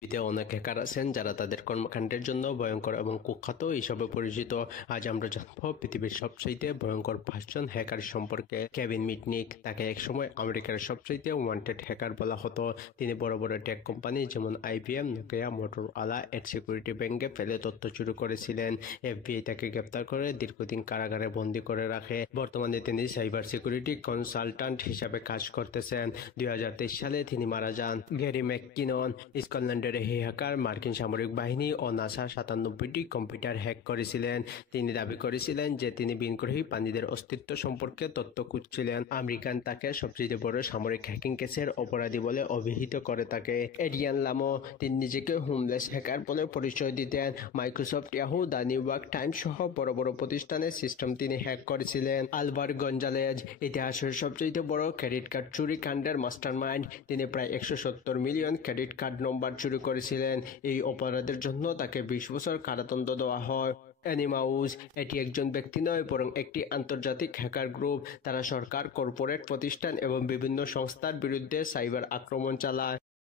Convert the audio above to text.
পৃথিবীতে অনেক হ্যাকার আছেন যারা তাদের কর্মকাণ্ডের জন্য ভয়ঙ্কর এবং কুখ্যাত হিসাবে পরিচিত। আজ আমরা জানব পৃথিবীর সবচাইতে ভয়ঙ্কর 5 জন হ্যাকার সম্পর্কে। কেভিন মিটনিক, তাকে একসময় আমেরিকার সবচাইতে ওয়ান্টেড হ্যাকার বলা হতো। তিনি বড় বড় টেক কোম্পানি যেমন IBM, নোকিয়া, মোটরোলা এর সিকিউরিটি ব্যাংকে ফেলে তথ্য চুরি করেছিলেন। FBI তাকে গ্রেপ্তার করে দীর্ঘদিন কারাগারে বন্দী করে রাখে। বর্তমানে তিনি সাইবার সিকিউরিটি কনসালট্যান্ট হিসাবে কাজ করতেছেন। 2023 সালে তিনি মারা যান। গ্যারি ম্যাককিনন, স্কটল্যান্ডের এই হ্যাকার মার্কিন সামরিক বাহিনী ও নাসা 97টি কম্পিউটার হ্যাক করেছিলেন। তিনি দাবি করেছিলেন যে তিনি বিনগ্রহী প্রাণীদের অস্তিত্ব সম্পর্কে তথ্য খুঁজছিলেন। আমেরিকান তাকে সবচেয়ে বড় সামরিক হ্যাকিং কেসের অপরাধী বলে অভিহিত করে থাকে। এডিয়ান লামো, তিনি নিজেকে হোমলেস হ্যাকার বলে পরিচয় দিতেন। Microsoft, Yahoo, the new York Times সহ বড় বড় প্রতিষ্ঠানের সিস্টেম তিনি হ্যাক করেছিলেন। আলবার্ট গঞ্জালেজ, ইতিহাসের সবচেয়ে বড় ক্রেডিট কার্ড চুরি কাণ্ডের মাস্টারমাইন্ড। তিনি প্রায় 170 মিলিয়ন ক্রেডিট কার্ড নম্বর চুরি করেছিলেন। এই অপরাধের জন্য তাকে 20 বছর কারাদণ্ড দেওয়া হয়। অ্যানিমাউস, এটি একজন ব্যক্তি নয় বরং একটি আন্তর্জাতিক হ্যাকার গ্রুপ। তারা সরকার, কর্পোরেট প্রতিষ্ঠান এবং বিভিন্ন সংস্থার বিরুদ্ধে সাইবার আক্রমণ চালায়।